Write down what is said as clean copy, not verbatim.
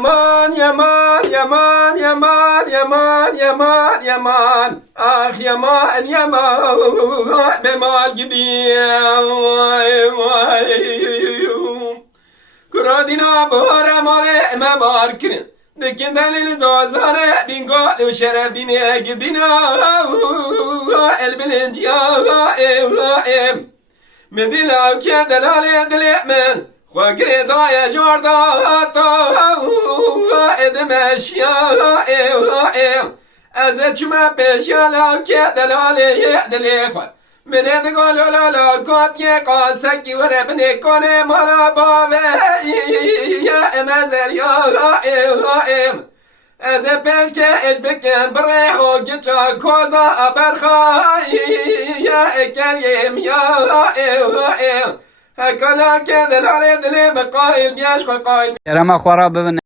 Yaman yaman yaman yaman yaman yaman yaman ah yaman yaman bemal gidiyor Kuradina bahara mare me barkirin Dikin delil zazare bingo şeref dine gidina el bilinci em Medila ke delale dilemen Khwagire daya jorda ta edemeş ya Ez çüme peşya la ke delale ye dele khwa Mene de galo la kot ye qasak ki wara bne kone mala bave ya emezer ya em Ez peşke elbeken bre o geça koza aberha ya ekerim ya em هكذا كذا العريض اللي بقائل بيشقى قائل رما خراب